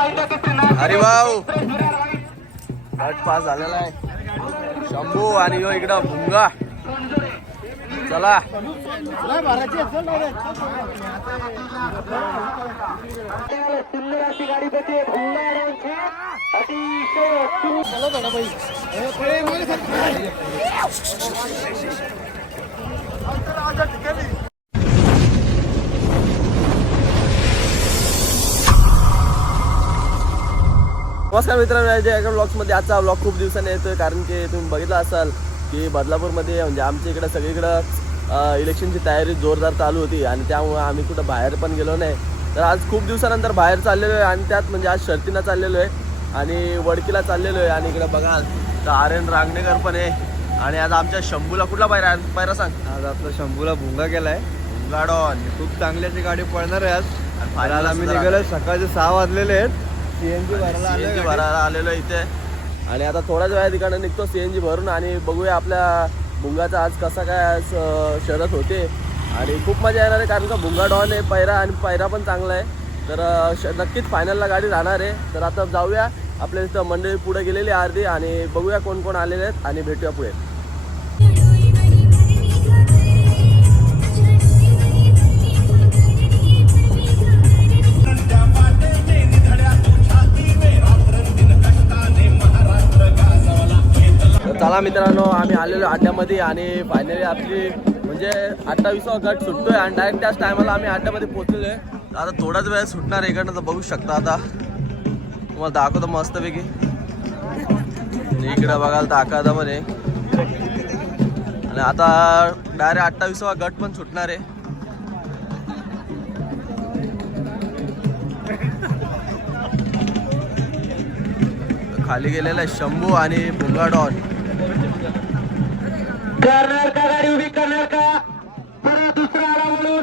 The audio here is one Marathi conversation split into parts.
अरे भाऊ गट पास झालेला आहे. शंभू आणि यो इकडं भुंगा. चला नमस्कार मित्रांनो, जय ब्लॉग्स मध्ये आजचा ब्लॉग खूप दिवसांनी येतोय. कारण की तुम्ही बघितलं असाल की बदलापूरमध्ये म्हणजे आमच्या इकडे सगळीकडं इलेक्शनची तयारी जोरदार चालू होती आणि त्यामुळे आम्ही कुठं बाहेर पण गेलो नाही. तर आज खूप दिवसानंतर बाहेर चाललेलो आहे आणि त्यात म्हणजे आज शर्तीला चाललेलो आहे आणि वडकीला चाललेलो आहे. आणि इकडे बघा तर आर्यन रांगणेकर पण आहे आणि आज आमच्या शंभूला कुठला पायरा सांग. आज आपला शंभूला भुंगा केलाय. गाडॉन खूप चांगली अशी गाडी पळणार आहे आज. आणि फायनल आम्ही निघालो, सकाळचे 6 वाजलेले आहेत. सीएनजी भरायला आलेलो इथे आणि आता थोड्याच वेळा तिकडे निघतो सीएनजी भरून आणि बघूया आपल्या भुंगाचा आज कसा काय शर्यत होते. आणि खूप मजा येणार आहे कारण का भुंगा डॉन आहे पायरा आणि पायरा पण चांगला आहे. तर नक्कीच फायनलला गाडी राहणार आहे. तर आता जाऊया, आपल्या इथं मंडळी पुढे गेलेली अर्धी आणि बघूया कोण कोण आलेले आहेत आणि भेटूया पुढे. चला मित्रांनो, आम्ही आलेलो अड्ड्यामध्ये आणि फायनली आपली म्हणजे 28वा गट सुटतोय आणि डायरेक्ट त्याच टायमाला आम्ही अड्ड्यामध्ये पोहोचलेलो आहे. आता थोडाच वेळ सुटणार आहे इकडनं, तर बघू शकता. आता तुम्हाला दाखवतो मस्तपैकी. इकडं बघायला दाखवता पण आहे आणि आता डायरेक्ट 28वा गट पण सुटणार आहे. खाली गेलेला आहे शंभू आणि भुंगा डॉन. करणार का गाडी उभी करणार का पुढे दुसरा आला म्हणून.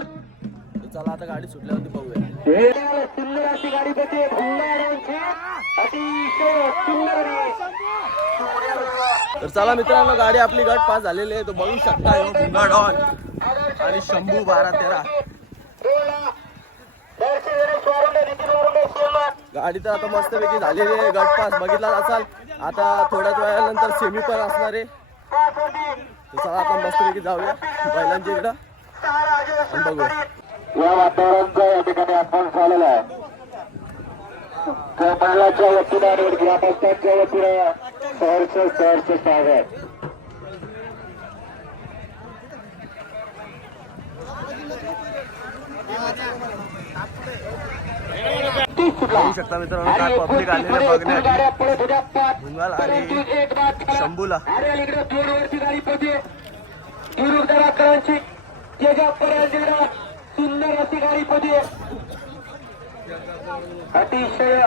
चला आता गाडी सुटल्यावरती बघूया. सुंदर अशी गाडी बघते भुंगारांची अतिशय सुंदर. तर चला मित्रांनो, गाडी आपली गट पास झालेली आहे. तो बघू शकता भुंगा डॉन आणि शंभू 12-13. गाडी तर आता मस्तपैकी झालेली आहे. गट पास बघितला असाल. आता थोड्याच वेळानंतर सेमी पण असणार आहे. तर चला आता मस्तपैकी जाऊया बैलांच्या इकडं आणि बघूया. या वातावरणाचा या ठिकाणी आपण झालेला आहे. बैलाच्या वतीने आणि ग्रामस्थांच्या वतीने सहर्ष स्वागत. बघू शकता मित्रांनो, काय पब्लिक आलेले बघण्यासाठी भुंगाला आणि शंभूला. सुंदर अशी गाडी पदे अतिशय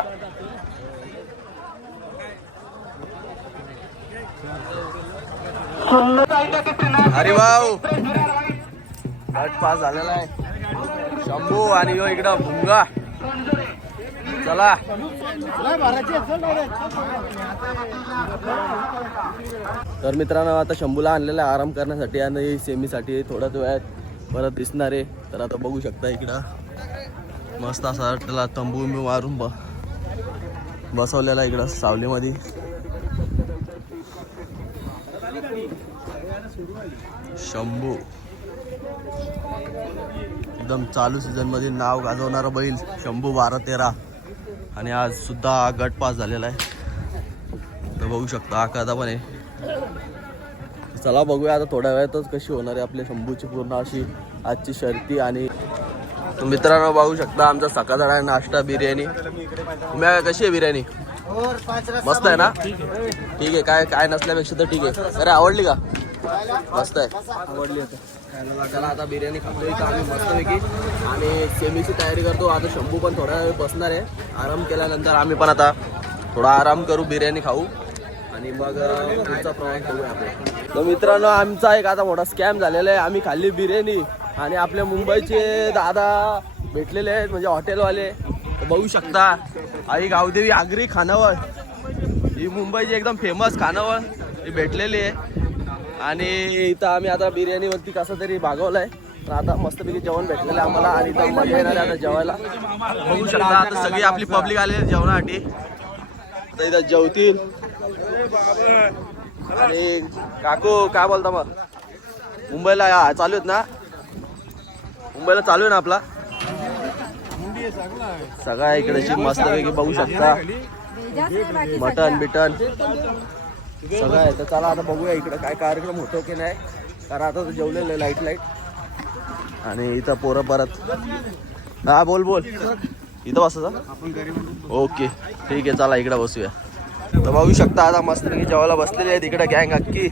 अरे भाऊ गट पास झालेला आहे. शंभू आणि यो इकडं भुंगा. चला तर मित्रांनो, आता शंभूला आणलेला आहे आराम करण्यासाठी आणि सेमीसाठी थोड्याच वेळात परत दिसणार आहे. तर आता बघू शकता इकडं मस्त असा त्याला तंबू मारून बसवलेला इकडं सावलीमध्ये. शंभू एकदम चालू सीझन मध्ये नाव गाजवणारा बैल शंभू 12-13 आणि आज सुद्धा गट पास झालेला आहे. तर बघू शकता आकादा पण आहे. चला बघूया आता थोड्या वेळातच कशी होणार आहे आपल्या शंभूची पूर्ण अशी आजची शर्ती. आणि मित्रांनो बघू शकता आमचा सकाळचा नाश्ता बिर्याणी. तुम्ही कशी आहे बिर्याणी? मस्त आहे ना? ठीक आहे. काय नसल्यापेक्षा तर ठीक आहे. अरे आवडली का? मस्त आहे, आवडली. चला आता बिर्याणी खातोय का आम्ही मस्तपैकी आणि सेमीची तयारी करतो. आता शंभू पण थोडा वेळ बसणार आहे. आराम केल्यानंतर आम्ही पण आता थोडा आराम करू, बिर्याणी खाऊ आणि मग पुढचा प्रवास करूया आपला. तर मित्रांनो, आमचा एक आता मोठा स्कॅम झालेला आहे. आम्ही खाल्ली बिर्याणी आणि आपल्या मुंबईचे दादा भेटलेले आहेत म्हणजे हॉटेलवाले. बघू शकता आई गावदेवी आगरी खानावळ, ही मुंबईची एकदम फेमस खानावळ ही भेटलेली आहे. आणि इथं आम्ही आता बिर्याणीवरती कसं तरी भागवलाय. तर आता मस्तपैकी जेवण भेटलेलं आहे आम्हाला आणि इथं मजा येणार आहे आता जेवायला. बघू शकता आता सगळी आपली पब्लिक आलेली आहे जेवणासाठी. तर इथं जेवतील. आणि काकू काय बोलता मग? मुंबईला चालू आहेत ना? मुंबईला चालू आहे ना आपला सगळा इकडे मस्तपैकी बघू शकता. मटन बिटन सगळं आहे. तर चला आता बघूया इकडे काय कार्यक्रम होतो की नाही, कारण आता तर जेवलेलं लाईट आणि इथं पोरं परत. हा बोल इथं बसायचं. ओके ठीक आहे चला इकडे बसूया. तर बघू शकता आता मस्तपैकी जेवायला बसलेली आहे तिकडे गँग अख्खी.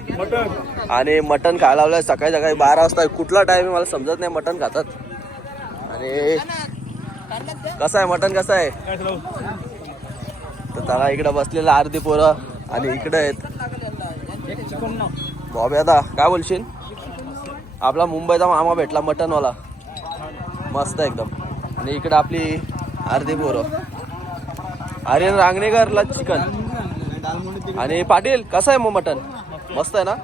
आणि मटन खायला लावलंय सकाळी 12 वाजता. कुठला टाइम आहे मला समजत नाही. मटन खातात. आणि कसं आहे मटन कसं आहे? तर त्याला इकडे बसलेलं अर्धी पोरं आणि इकडे आहेत बॉबी. आता काय बोलशील? आपला मुंबईचा मामा भेटला मटनवाला मस्त एकदम. आणि इकडे आपली अर्धी पोरं. आर्यन रांगणेकरला चिकन. आणि पाटील कसं आहे मग मटन? मस्त आहे ना?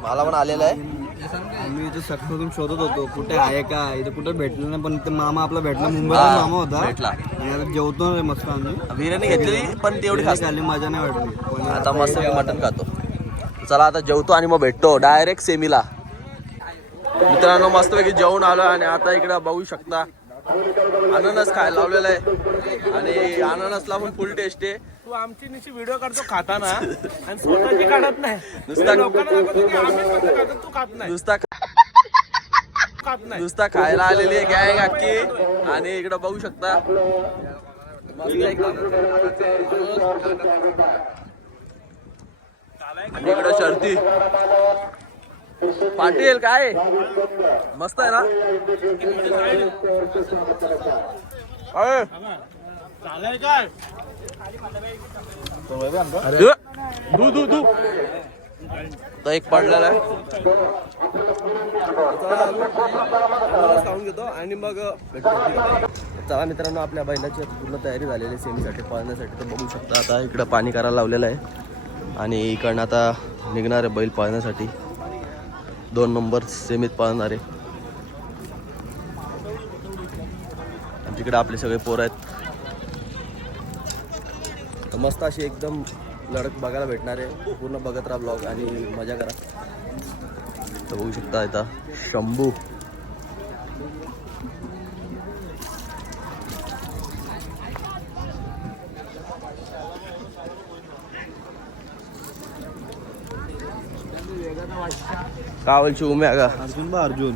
मला पण आलेलं आहे. मी इथे सकाळपासून शोधत होतो कुठे आहे का, इथे कुठे भेटलं नाही. पण ते मामा आपला भेटला, मुंबईचा मामा होता भेटला. आणि आता जेवतो रे मस्त. आम्ही बिर्याणी घेतलेली पण तेवढी खास खाली मजा नाही वाटली. आता मस्त मटन खातो. चला आता जेवतो आणि मग भेटतो डायरेक्ट सेमीला. मित्रांनो मस्तपैकी जेवून आलो आणि आता इकडे बघू शकता अननस खायला लावलेला आहे. आणि अननसला पण फुल टेस्ट आहे. तू आमची निशी व्हिडिओ काढतो खाताना आणि स्वतःची काढत नाही. नुसता लोकांना दाखवतो की आम्ही स्वतः खातो, तू खात नाही. नुसता खायला आलेली आहे गँग अख्खी. आणि इकडे बघू शकता आणि इकडे शर्ती. पाटील काय मस्त आहे ना? अरे चालेल काय दू तर एक पडलेला आहे. खाऊन घेतो आणि मग चला मित्रांनो आपल्या बैलाची पूर्ण तयारी झालेली सेमीसाठी पळण्यासाठी. तर बघू शकता आता इकडं पाणी करायला लावलेलं आहे आणि इकडनं आता निघणार आहे बैल पळण्यासाठी. 2 नंबर सेमीत पळणार आहे. आणि तिकडे आपले सगळे पोरं आहेत. तर मस्त अशी एकदम लढत बघायला भेटणार आहे. पूर्ण बघत राहा ब्लॉग आणि मजा करा. तर बघू शकता इथं शंभू. काय बोलची उम्या का? अर्जुन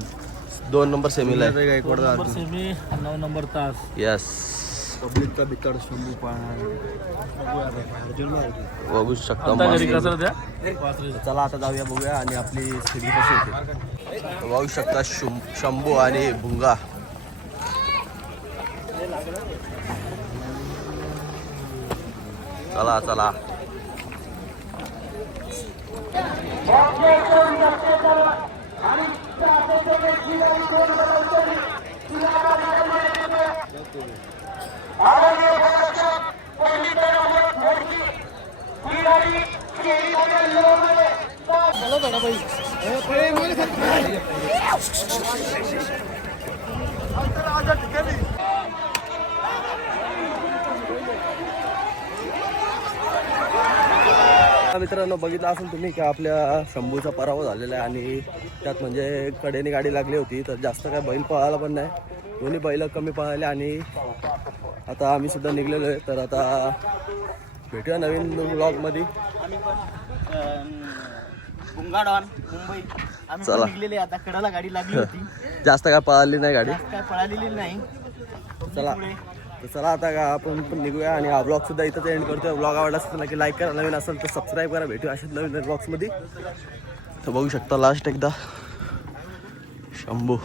2 नंबर सेमीला आहे. गायकवाड सेमी 9 नंबर तास. यस पब्लिकचा बिकट शंभू पाहणार. बघू शकता घरी मस्त. कसं द्या. चला आता जाऊया बघूया आणि आपली स्थिती कशी होते. तर बघू शकता शंभू आणि भुंगा. चला चला मित्रांनो बघितलं असेल तुम्ही की आपल्या शंभूचा पराभव झालेला आहे. आणि त्यात म्हणजे कडेने गाडी लागली होती. तर जास्त काय बैल पळायला पण नाही. दोन्ही बैल कमी पळाले. आणि आता आम्ही सुद्धा निघलेलो आहे. तर आता भेटूया नवीन ब्लॉगमध्ये. मुंबई चला. आम्ही निघलेले आता कडाला गाडी लागली होती. जास्त काय पळाली नाही गाडी. काय पळालेली नाही. चला तर चला आता का आपण पण निघूया. आणि हा ब्लॉग सुद्धा इथंच एंड करतोय. ब्लॉग आवडला असेल नक्की लाईक करा. नवीन असेल तर सबस्क्राईब करा. भेटूया अशाच नवीन ब्लॉग्समध्ये. तर बघू शकता लास्ट एकदा शंभू.